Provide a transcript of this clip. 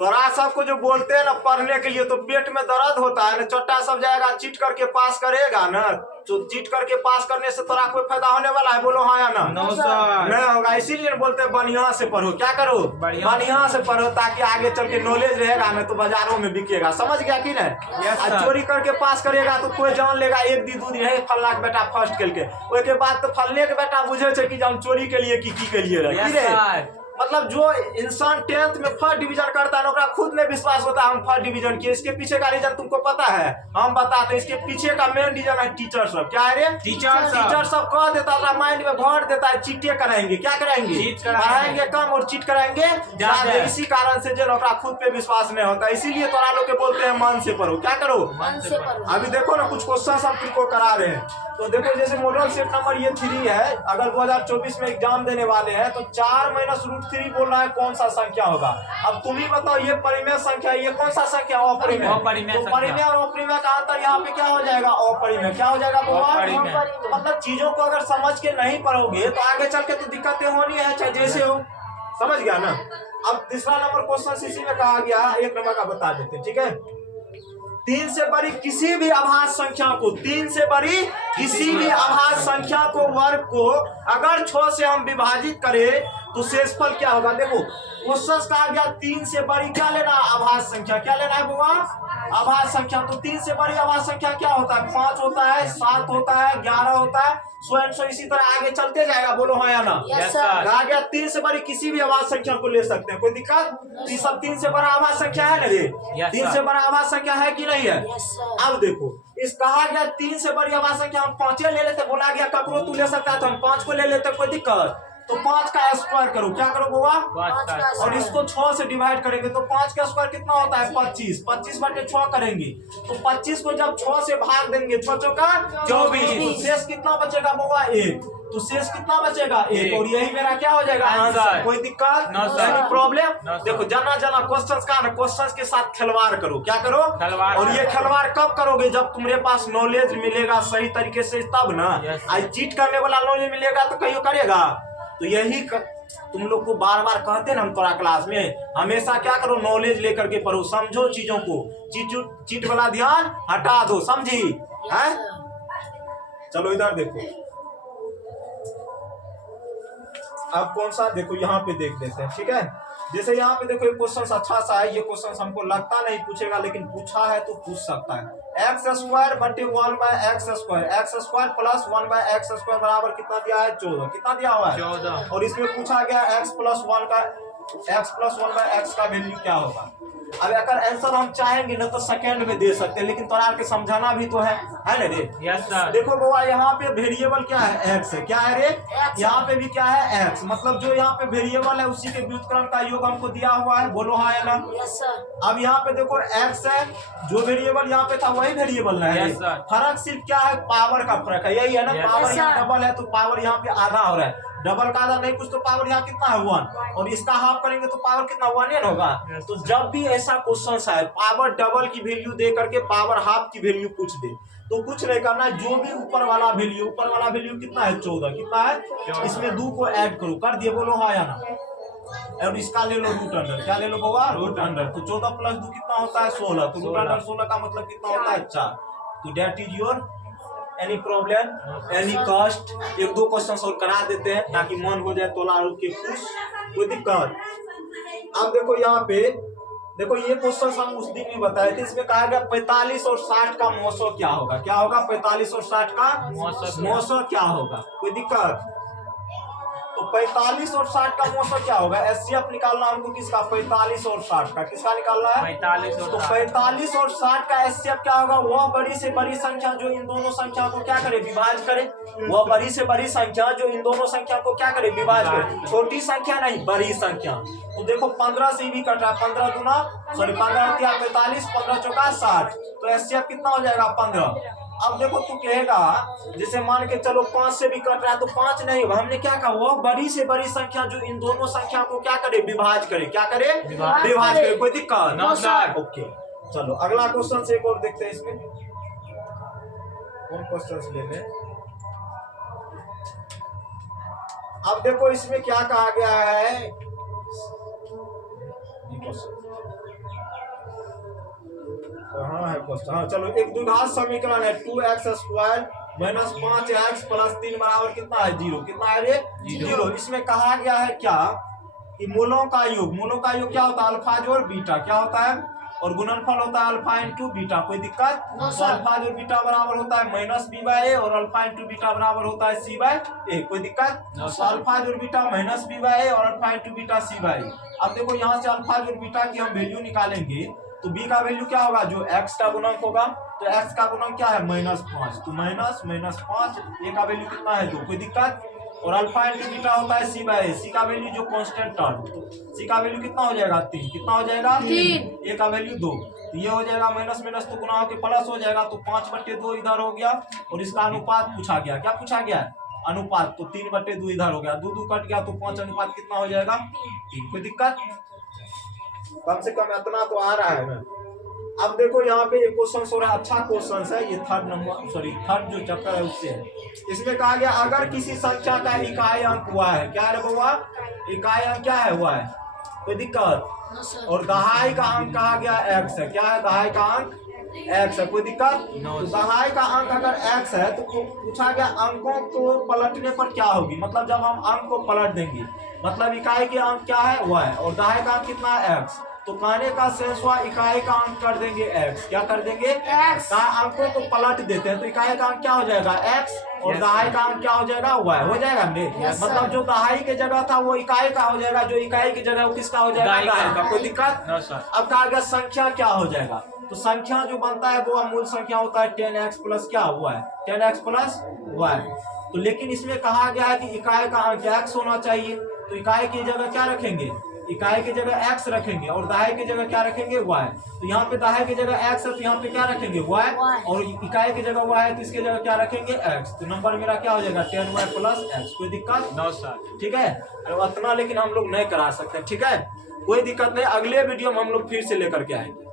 तोरा सबको जो बोलते हैं ना पढ़ने के लिए, तो पेट में दर्द होता है ना, चोटा सब जाएगा चीट करके पास करेगा ना, तो चीट करके पास करने से तोरा कोई फायदा होने वाला है? बोलो हाँ या ना? नहीं होगा। इसीलिए बोलते हैं बढ़िया से पढ़ो। क्या करो? बढ़िया से पढ़ो, ताकि आगे चल के नॉलेज रहेगा ना तो बाजारों में बिकेगा। समझ गया कि नहीं? चोरी करके पास करेगा तो कोई जान लेगा एक दी दू दिन है फलना के बेटा फर्स्ट खेल के, उसके बाद तो फलने के बेटा बुझे छे कि हम चोरी के लिए की के लिए। मतलब जो इंसान 10th में फर्स्ट डिवीजन करता है ना, खुद में विश्वास होता है हम फर्स्ट डिवीजन किए। इसके पीछे का रीजन तुमको पता है? हम बताते हैं। इसके पीछे का मेन रीजन है टीचर सब। क्या है रे? टीचर सब कह देता है, माइंड में भर देता है चीटे कराएंगे। क्या कराएंगे? पढ़ाएंगे कम और चीट कराएंगे ज्यादा। इसी कारण से जो खुद पे विश्वास नहीं होता, इसीलिए तोरा लोग के बोलते हैं मन से पढ़ो। क्या करो? मन से पढ़ो। अभी देखो ना कुछ क्वेश्चन हम तुमको करा रहे हैं। तो देखो जैसे मॉडल सेट नंबर ये 3 है, अगर 2024 में एग्जाम देने वाले हैं तो 4 - √3 बोल रहा है कौन सा संख्या होगा। अब तुम ही बताओ, ये परिमेय संख्या, ये कौन सा संख्या? अपरिमेय। तो परिमेय और अपरिमेय का अंतर यहाँ पे क्या हो जाएगा? अपरिमेय। क्या हो जाएगा? तो मतलब चीजों को अगर समझ के नहीं पढ़ोगे तो आगे चल के तो दिक्कतें होनी है, चाहे जैसे हो। समझ गया ना? अब तीसरा नंबर क्वेश्चन इसी में कहा गया, 1 नंबर का बता देते हैं। ठीक है, 3 से बड़ी किसी भी अभाज्य संख्या को, 3 से बड़ी किसी भी अभाज्य संख्या को, वर्ग को अगर 6 से हम विभाजित करें तो शेषफल क्या होगा? देखो क्वेश्चन कहा गया 3 से बड़ी क्या लेना? अभाज्य संख्या। क्या लेना है बुआ? अभाज्य संख्या। तो 3 से बड़ी अभाज्य संख्या क्या होता है? 5 होता है, 7 होता है, 11 होता है, स्वयं इसी तरह आगे चलते जाएगा। बोलो हाँ या ना? कहा गया 3 से बड़ी किसी भी अभाज्य संख्या को ले सकते हैं, कोई दिक्कत? ये सब 3 से बड़ा अभाज्य संख्या है ना रे? 3 से बड़ा अभाज्य संख्या है कि नहीं है? अब देखो इस कहा गया 3 से बड़ी अभाज्य संख्या हम 5 ले लेते, बोला गया ककरो तू ले सकता है तो हम 5 को ले लेते, कोई दिक्कत? तो 5 का स्क्वायर करो। क्या करो बुआ? और इसको 6 से डिवाइड करेंगे तो 5 का स्क्वायर कितना होता है? 25। 25/6 करेंगे तो 25 को जब 6 से भाग देंगे, 6 चौका 24, शेष कितना बचेगा बुआ? 1। तो शेष कितना बचेगा? 1। और यही मेरा क्या हो जाएगा? आंसर। कोई दिक्कत? प्रॉब्लम? देखो जना क्वेश्चंस का ना, क्वेश्चंस के साथ खिलवाड़ करो। क्या करो? और ये खिलवाड़ कब करोगे? जब तुम्हारे पास नॉलेज मिलेगा सही तरीके से, तब ना। आज चीट करने वाला नॉलेज मिलेगा तो कहीं करेगा। तो यही तुम लोग को बार बार कहते हैं ना हम तोरा क्लास में, हमेशा क्या करो? नॉलेज लेकर के पढ़ो, समझो चीजों को, चीट वाला ध्यान हटा दो। समझी? है? चलो इधर देखो, अब कौन सा देखो यहाँ पे देख लेते हैं। ठीक है, जैसे यहाँ पे देखो एक क्वेश्चन अच्छा सा है। ये क्वेश्चन हमको लगता नहीं पूछेगा, लेकिन पूछा है तो पूछ सकता है। x² बटे 1/x², x² प्लस 1/x² बराबर कितना दिया है? 14। कितना दिया हुआ है? 14। और इसमें पूछा गया x + 1/x का वैल्यू क्या होगा। अब अगर आंसर हम चाहेंगे ना तो सेकंड में दे सकते हैं, लेकिन तोरा के समझाना भी तो है ना रे? Yes sir. देखो बाबा यहाँ पे वेरिएबल क्या है? x है। क्या है रे? यहाँ पे भी क्या है? x। मतलब जो यहाँ पे वेरिएबल है उसी के व्युत्क्रम का योग हमको दिया हुआ है। बोलो हाँ या ना? Yes sir. अब यहाँ पे देखो x है, जो वेरिएबल यहाँ पे था वही वेरिएबल है। Yes sir. फर्क सिर्फ क्या है? पावर का फर्क है, यही है ना? पावर यहाँ डबल है तो पावर यहाँ पे आधा हो रहा है, डबल का आधा नहीं कुछ, तो पावर यहाँ कितना है? 1। और इसका हाफ करेंगे तो पावर कितना? 1 होगा। तो जब भी ऐसा क्वेश्चन है पावर डबल की वैल्यू दे करके पावर हाफ की वैल्यू पूछ दे तो कुछ नहीं करना, जो भी ऊपर वाला वैल्यू कितना है? 14। कितना है? इसमें 2 को ऐड करो। कर दिए? बोलो हाँ या ना? और इसका ले लो √अंडर। क्या ले लो बाबा? √अंडर। तो 14 + 2 कितना होता है? 16। तो √अंडर 16 का मतलब कितना होता है? 4। तो that is your. Any problem, any cost? 1-2 question और करा देते हैं ताकि मन हो जाए तोला के खुश। कोई दिक्कत? अब देखो यहाँ पे देखो ये क्वेश्चन हम उस दिन भी बताए थे। इसमें कहा गया 45 और 60 का मौसो क्या होगा? क्या होगा? 45 और 60 का मौसो क्या होगा? कोई दिक्कत? तो 45 और 60 का मौसो क्या होगा? एचसीएफ निकालना हमको किसका? 45 और 60 का। किसका निकालना है? 45 और 60 का एचसीएफ क्या होगा? वह बड़ी से बड़ी संख्या जो इन दोनों संख्या को क्या करे? विभाज्य करे। वह बड़ी से बड़ी संख्या जो इन दोनों संख्या को क्या करे? विभाज्य करे। छोटी संख्या नहीं, बड़ी संख्या। तो देखो 15 से भी कट रहा है, 15 दूना 15 × 45, 15 चौका 60। तो एचसीएफ कितना हो जाएगा? 15। अब देखो तू कहेगा जैसे मान के चलो 5 से भी कट रहा है तो 5 नहीं होगा। हमने क्या कहा? वो बड़ी से बड़ी संख्या जो इन दोनों संख्या को क्या करे? विभाज्य करे। क्या करे? विभाज्य करे। कोई दिक्कत? ओके, चलो अगला क्वेश्चन से एक और देखते हैं। इसमें कौन क्वेश्चन ले लें? अब देखो इसमें क्या कहा गया है। हाँ है क्वेश्चन। हाँ चलो, एक द्विघात समीकरण है 2x² माइनस 5x प्लस 3 बराबर कितना है 0। कितना है रे 0। इसमें कहा गया है क्या कि मूलों का योग क्या होता है अल्फा जोड़ बीटा क्या होता है, और गुणनफल होता है अल्फा इंटू बीटा। कोई दिक्कत? तो अल्फा जोड़ बीटा बराबर होता है माइनस b/a और अल्फा इंटू बीटा बराबर होता है c/a। कोई दिक्कत? तो अल्फा जोड़ बीटा माइनस b/a और अल्फा इंटू बीटा c/a। अब देखो यहाँ से अल्फा जोड़ बीटा की हम वैल्यू निकालेंगे तो b का वैल्यू क्या होगा, जो x का गुणक होगा, तो x का गुणक क्या है -5, तो -5, a का वैल्यू कितना है 2। कोई दिक्कत? और अल्फा इंटू बीटा होता है c/a, c का वैल्यू जो कांस्टेंट टर्म, तो c का वैल्यू कितना हो जाएगा 3। कितना हो जाएगा 3, a का वैल्यू 2, तो ये हो जाएगा माइनस माइनस तो गुना होकर प्लस हो जाएगा, तो 5/2 इधर हो गया, और इसका अनुपात पूछा गया। क्या पूछा गया? अनुपात। तो 3/2 इधर हो गया, 2 कट गया, तो 5 अनुपात कितना हो जाएगा 3। कोई दिक्कत? कम से कम इतना तो आ रहा है ना। अब देखो यहाँ पे एक क्वेश्चन हो रहा है, अच्छा क्वेश्चन है ये, थर्ड जो चैप्टर है उससे है। इसमें कहा गया अगर किसी संख्या का इकाई अंक हुआ है, क्या है बउआ, इकाई अंक क्या है हुआ है, कोई दिक्कत, और दहाई का अंक कहा गया x है। क्या है? दहाई का अंक x है। कोई दिक्कत? तो दहाई का अंक अगर x है तो पूछा गया अंकों को पलटने पर क्या होगी, मतलब जब हम अंक को पलट देंगे, मतलब इकाई के अंक क्या है y और दहाई का अंक कितना है x, तो कहने का सेंस हुआ इकाई का अंक कर देंगे x। क्या कर देंगे x, अंकों को पलट देते हैं तो इकाई का अंक क्या हो जाएगा x और दहाई का अंक क्या हो जाएगा y। हो जाएगा मतलब जो दहाई के जगह था वो इकाई का हो जाएगा, जो इकाई की जगह वो किसका हो जाएगा, दहाई का। कोई दिक्कत? अब कहा गया संख्या क्या हो जाएगा, तो संख्या जो बनता है वो मूल संख्या होता है 10x प्लस क्या हुआ है 10x प्लस y। तो लेकिन इसमें कहा गया है कि इकाई का अंक x होना चाहिए, तो इकाई की जगह क्या रखेंगे, इकाई की जगह x रखेंगे, और दहाई की जगह क्या रखेंगे y। तो यहाँ पे दहाई की जगह x है तो यहाँ पे क्या रखेंगे y, और इकाई की जगह y है तो इसकी जगह क्या रखेंगे x। तो नंबर मेरा क्या हो जाएगा 10y प्लस x। कोई दिक्कत? No sir. ठीक है, अरे उतना लेकिन हम लोग नहीं करा सकते। ठीक है, कोई दिक्कत नहीं, अगले वीडियो में हम लोग फिर से लेकर के आएंगे।